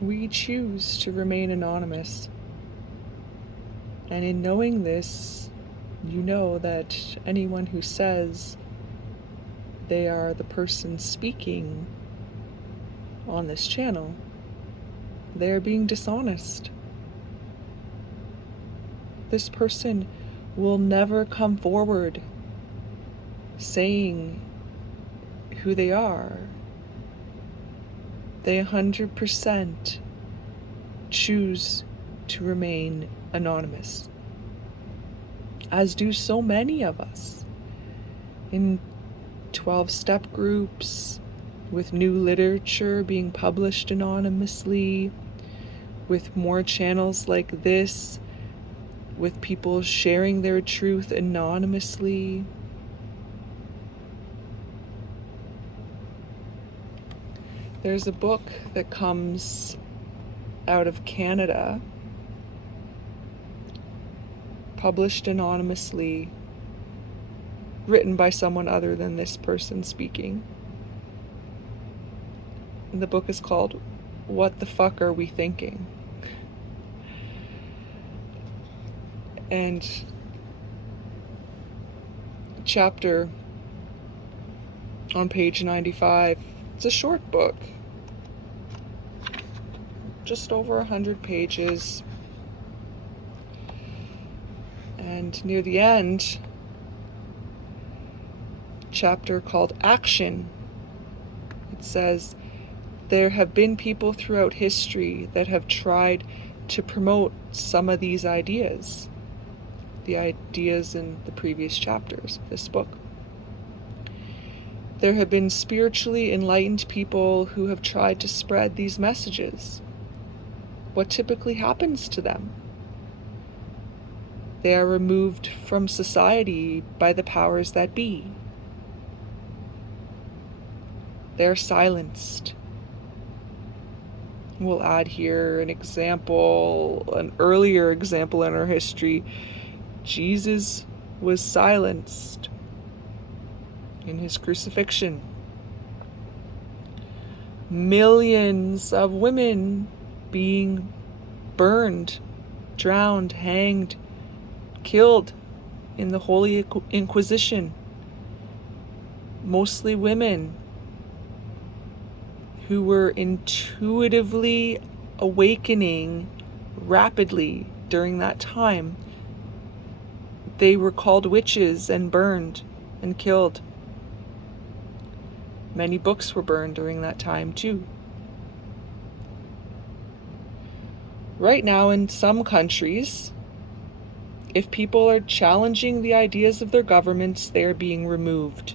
We choose to remain anonymous. And in knowing this, you know that anyone who says they are the person speaking on this channel, they are being dishonest. This person will never come forward saying who they are. They 100% choose to remain anonymous, as do so many of us in 12-step groups, with new literature being published anonymously, with more channels like this, with people sharing their truth anonymously. There's a book that comes out of Canada, published anonymously, written by someone other than this person speaking. And the book is called What the Fuck Are We Thinking? And chapter on page 95, it's a short book, just over 100 pages. And near the end, chapter called Action, it says, there have been people throughout history that have tried to promote some of these ideas, the ideas in the previous chapters of this book. There have been spiritually enlightened people who have tried to spread these messages. What typically happens to them? They are removed from society by the powers that be. They are silenced. We'll add here an example, an earlier example in our history. Jesus was silenced in his crucifixion. Millions of women being burned, drowned, hanged, killed in the Holy Inquisition. Mostly women who were intuitively awakening rapidly during that time. They were called witches and burned and killed. Many books were burned during that time too. Right now in some countries, if people are challenging the ideas of their governments, they are being removed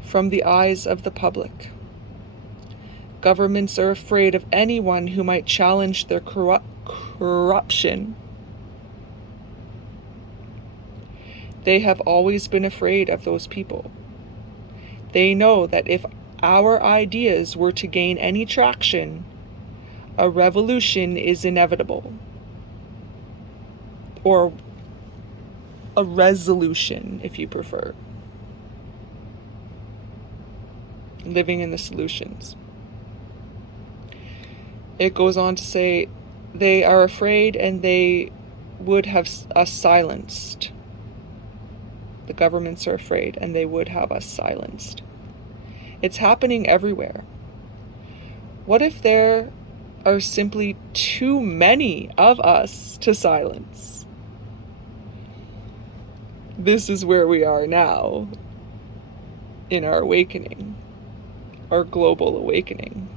from the eyes of the public. Governments are afraid of anyone who might challenge their corruption. They have always been afraid of those people. They know that if our ideas were to gain any traction, a revolution is inevitable. Or a resolution, if you prefer. Living in the solutions. It goes on to say, they are afraid and they would have us silenced. The governments are afraid and they would have us silenced. It's happening everywhere. What if there are simply too many of us to silence? This is where we are now in our awakening, our global awakening.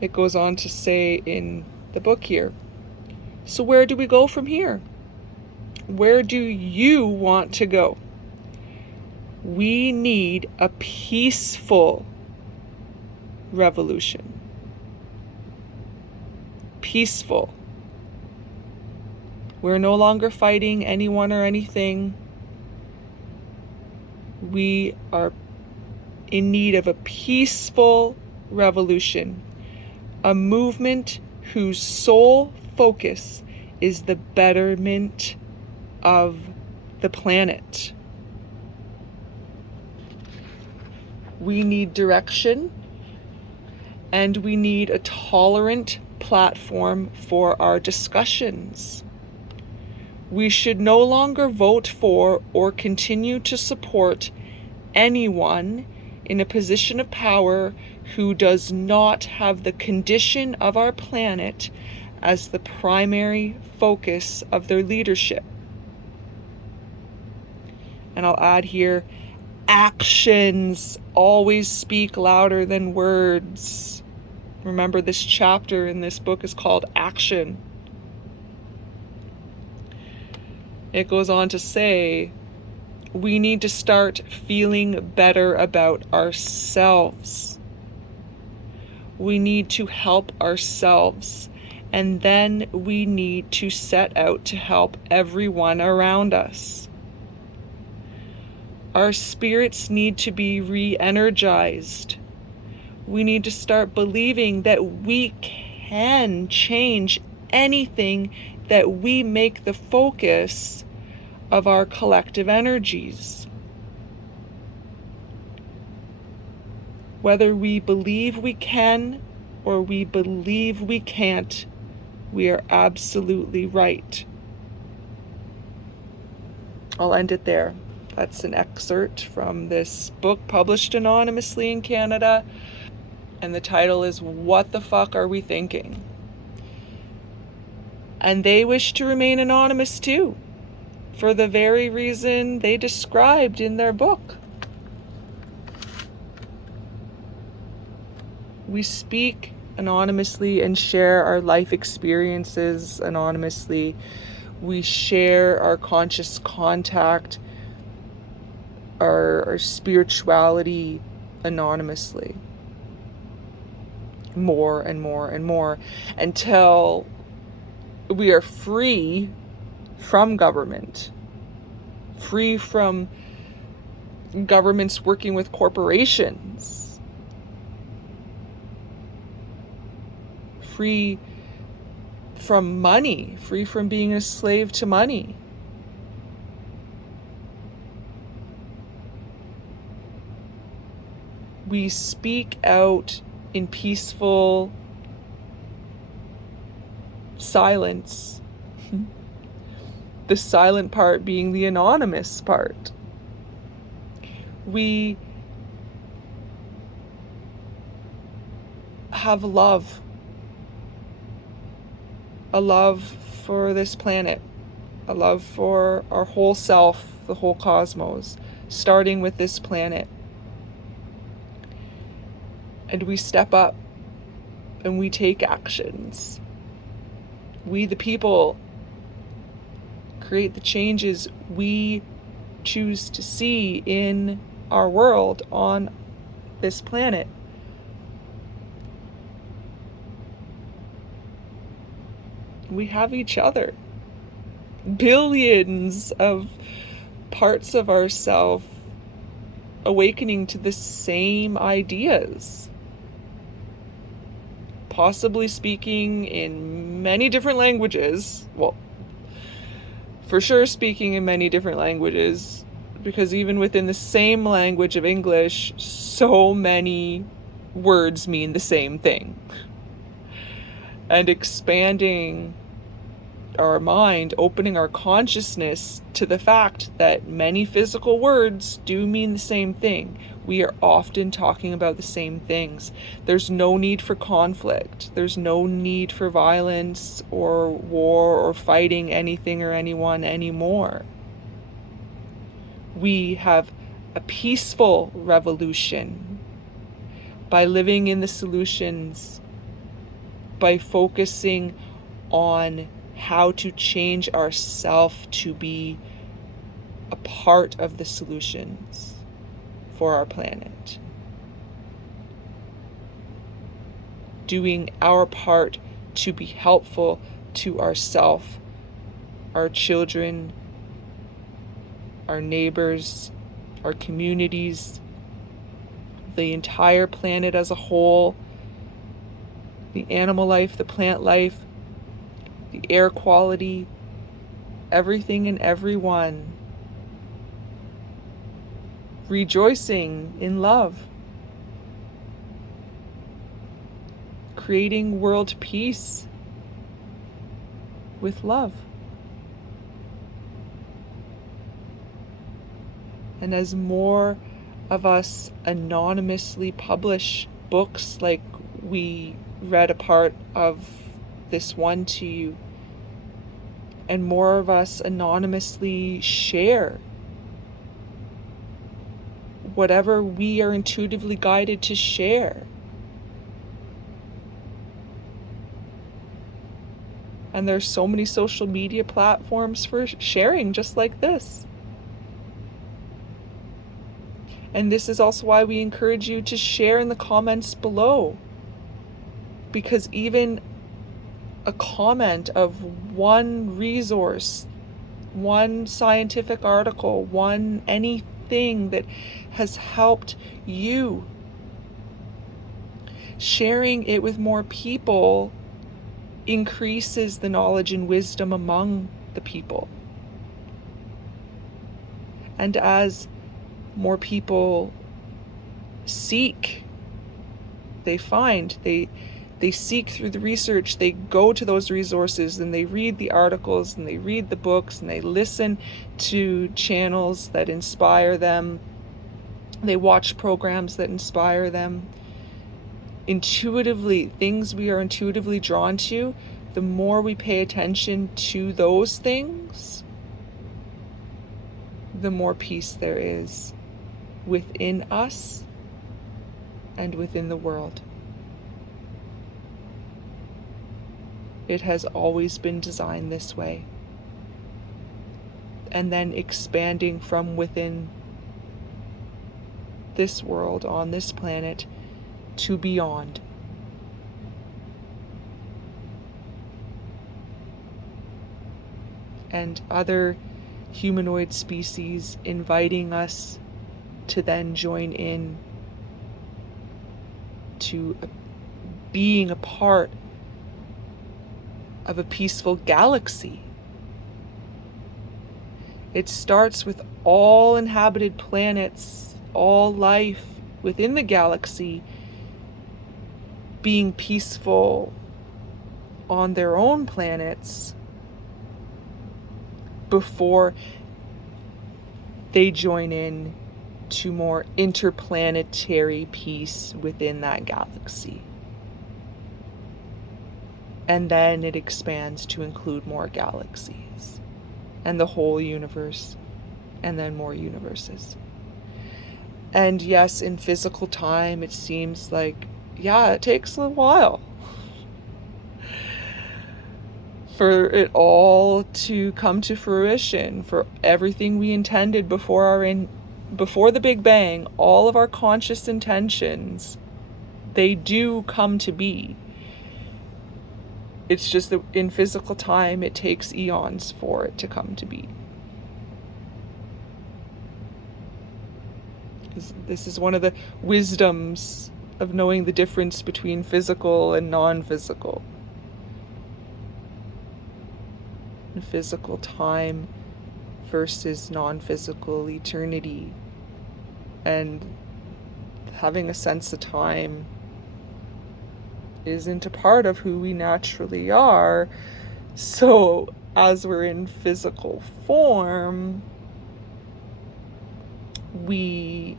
It goes on to say in the book here, so where do we go from here? Where do you want to go? We need a peaceful revolution. Peaceful. We're no longer fighting anyone or anything. We are in need of a peaceful revolution. A movement whose sole focus is the betterment of the planet. We need direction, and we need a tolerant platform for our discussions. We should no longer vote for or continue to support anyone in a position of power who does not have the condition of our planet as the primary focus of their leadership. And I'll add here, actions always speak louder than words. Remember, this chapter in this book is called Action. It goes on to say, we need to start feeling better about ourselves. We need to help ourselves, and then we need to set out to help everyone around us. Our spirits need to be re-energized. We need to start believing that we can change anything that we make the focus of our collective energies. Whether we believe we can or we believe we can't, we are absolutely right. I'll end it there. That's an excerpt from this book published anonymously in Canada, and the title is What the Fuck Are We Thinking? And they wish to remain anonymous too, for the very reason they described in their book. We speak anonymously and share our life experiences anonymously. We share our conscious contact, our spirituality anonymously. More and more and more, until we are free from government, free from governments working with corporations, free from money, free from being a slave to money. We speak out in peaceful silence. The silent part being the anonymous part. We have love. A love for this planet. A love for our whole self, the whole cosmos, starting with this planet. And we step up and we take actions. We, the people, create the changes we choose to see in our world on this planet. We have each other. Billions of parts of ourselves awakening to the same ideas. Possibly speaking in many different languages. Well, for sure speaking in many different languages, because even within the same language of English, so many words mean the same thing. And expanding our mind, opening our consciousness to the fact that many physical words do mean the same thing. We are often talking about the same things. There's no need for conflict. There's no need for violence or war or fighting anything or anyone anymore. We have a peaceful revolution by living in the solutions, by focusing on how to change ourselves to be a part of the solutions for our planet. Doing our part to be helpful to ourselves, our children, our neighbors, our communities, the entire planet as a whole, the animal life, the plant life, the air quality, everything and everyone. Rejoicing in love, creating world peace with love. And as more of us anonymously publish books like we read a part of this one to you, and more of us anonymously share whatever we are intuitively guided to share. And there's so many social media platforms for sharing just like this. And this is also why we encourage you to share in the comments below. Because even a comment of one resource, one scientific article, one anything that has helped you, sharing it with more people increases the knowledge and wisdom among the people. And as more people seek, they find, they seek through the research, they go to those resources and they read the articles and they read the books and they listen to channels that inspire them. They watch programs that inspire them. Intuitively, things we are intuitively drawn to, the more we pay attention to those things, the more peace there is within us and within the world. It has always been designed this way. And then expanding from within this world, on this planet, to beyond. And other humanoid species inviting us to then join in to being a part of a peaceful galaxy. It starts with all inhabited planets, all life within the galaxy being peaceful on their own planets before they join in to more interplanetary peace within that galaxy. And then it expands to include more galaxies and the whole universe, and then more universes. And yes, in physical time, it seems like, yeah, it takes a while for it all to come to fruition, for everything we intended before the Big Bang, all of our conscious intentions, they do come to be. It's just that in physical time, it takes eons for it to come to be. This is one of the wisdoms of knowing the difference between physical and non-physical. Physical time versus non-physical eternity. And having a sense of time isn't a part of who we naturally are. So as we're in physical form, we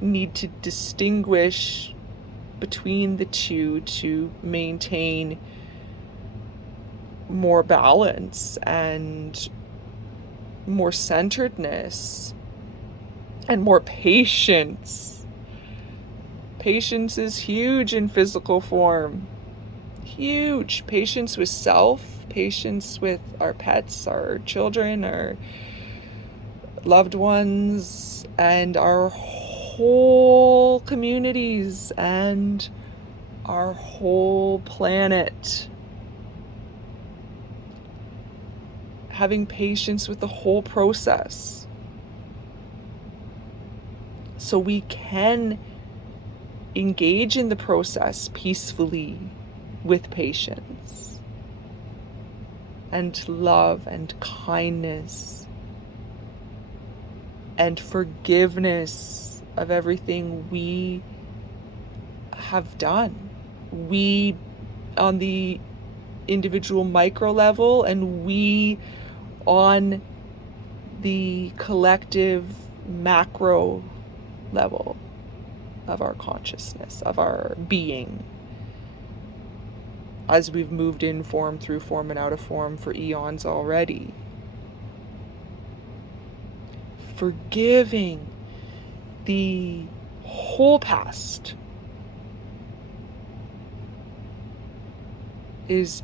need to distinguish between the two to maintain more balance and more centeredness and more patience. Patience is huge in physical form. Huge. Patience with self, patience with our pets, our children, our loved ones, and our whole communities and our whole planet. Having patience with the whole process so we can engage in the process peacefully with patience and love and kindness and forgiveness of everything we have done. We on the individual micro level, and we on the collective macro level of our consciousness, of our being, as we've moved in form, through form, and out of form for eons already. Forgiving the whole past is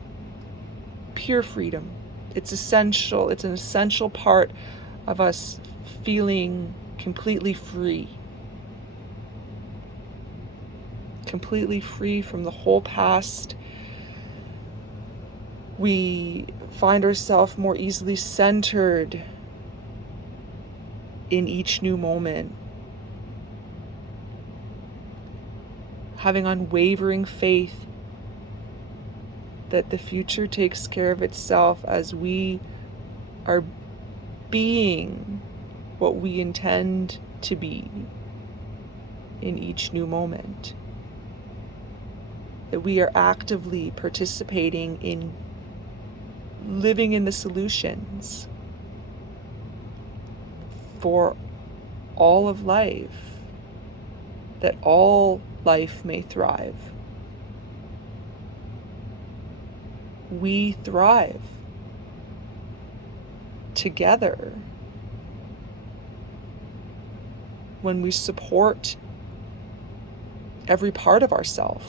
pure freedom. It's essential. It's an essential part of us feeling completely free. Completely free from the whole past. We find ourselves more easily centered in each new moment. Having unwavering faith that the future takes care of itself as we are being what we intend to be in each new moment. That we are actively participating in living in the solutions for all of life, that all life may thrive. We thrive together when we support every part of ourselves.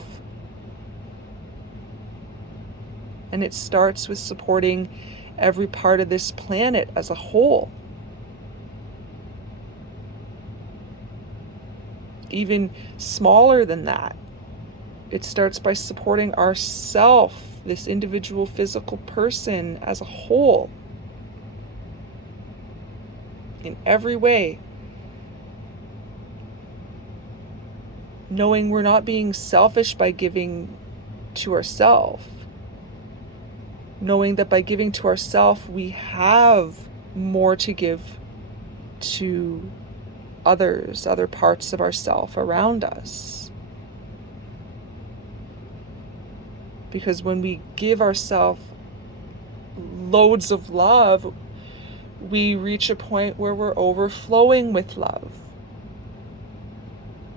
And it starts with supporting every part of this planet as a whole. Even smaller than that, it starts by supporting ourself, this individual physical person, as a whole, in every way. Knowing we're not being selfish by giving to ourselves. Knowing that by giving to ourselves, we have more to give to others, other parts of ourself around us. Because when we give ourselves loads of love, we reach a point where we're overflowing with love.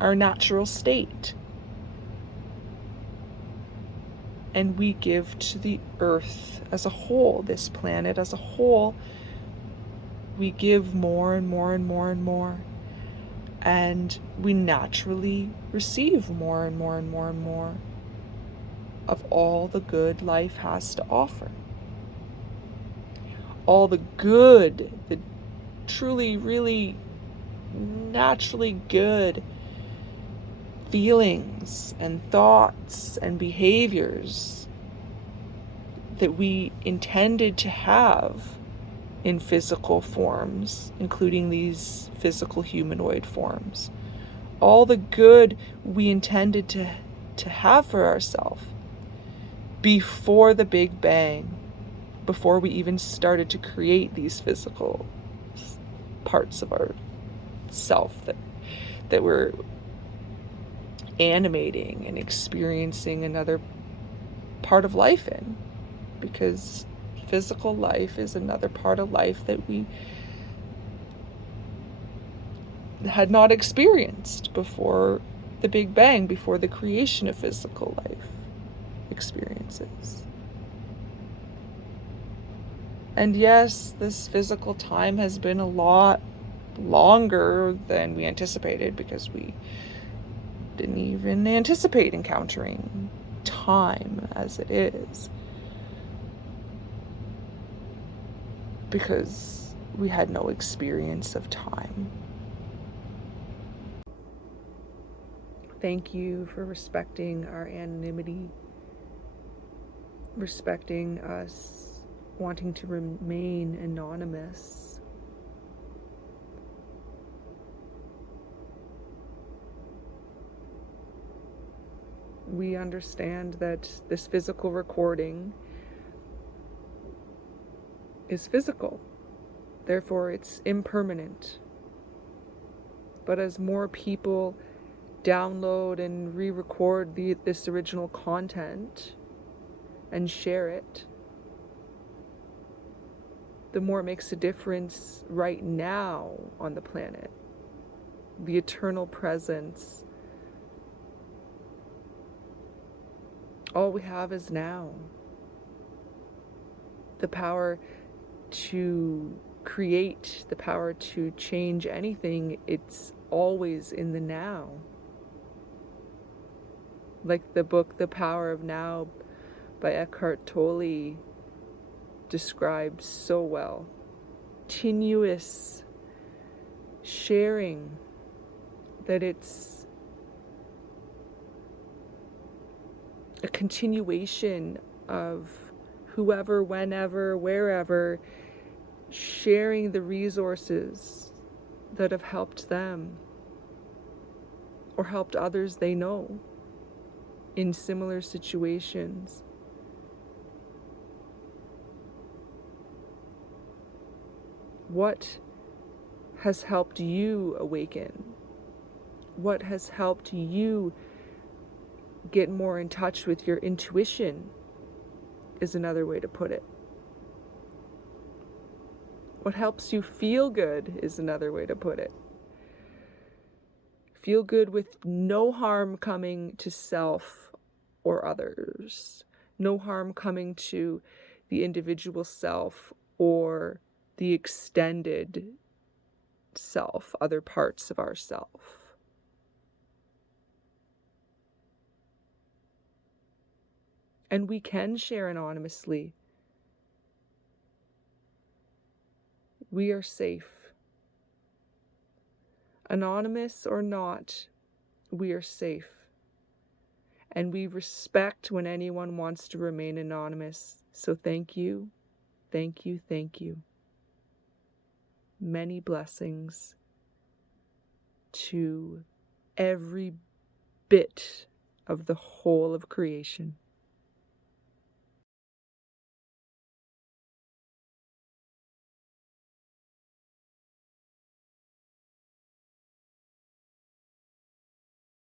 Our natural state. And we give to the earth as a whole, this planet as a whole. We give more and more and more and more. And we naturally receive more and more and more and more of all the good life has to offer. All the good, the truly, really, naturally good feelings and thoughts and behaviors that we intended to have in physical forms, including these physical humanoid forms. All the good we intended to have for ourselves before the Big Bang, before we even started to create these physical parts of our self that we're animating and experiencing another part of life in, because physical life is another part of life that we had not experienced before the Big Bang, before the creation of physical life experiences. And yes, this physical time has been a lot longer than we anticipated, because we didn't even anticipate encountering time as it is, because we had no experience of time. Thank you for respecting our anonymity, respecting us wanting to remain anonymous. We understand that this physical recording is physical, therefore it's impermanent. But as more people download and re-record this original content, and share it, the more it makes a difference right now on the planet. The eternal presence. All we have is now. The power to create, the power to change anything, it's always in the now. Like the book The Power of Now by Eckhart Tolle describes so well. Continuous sharing, that it's a continuation of whoever, whenever, wherever, sharing the resources that have helped them or helped others they know in similar situations. What has helped you awaken? What has helped you get more in touch with your intuition is another way to put it. What helps you feel good is another way to put it. Feel good with no harm coming to self or others. No harm coming to the individual self or the extended self, other parts of ourself. And we can share anonymously. We are safe. Anonymous or not, we are safe. And we respect when anyone wants to remain anonymous. So thank you, thank you, thank you. Many blessings to every bit of the whole of creation.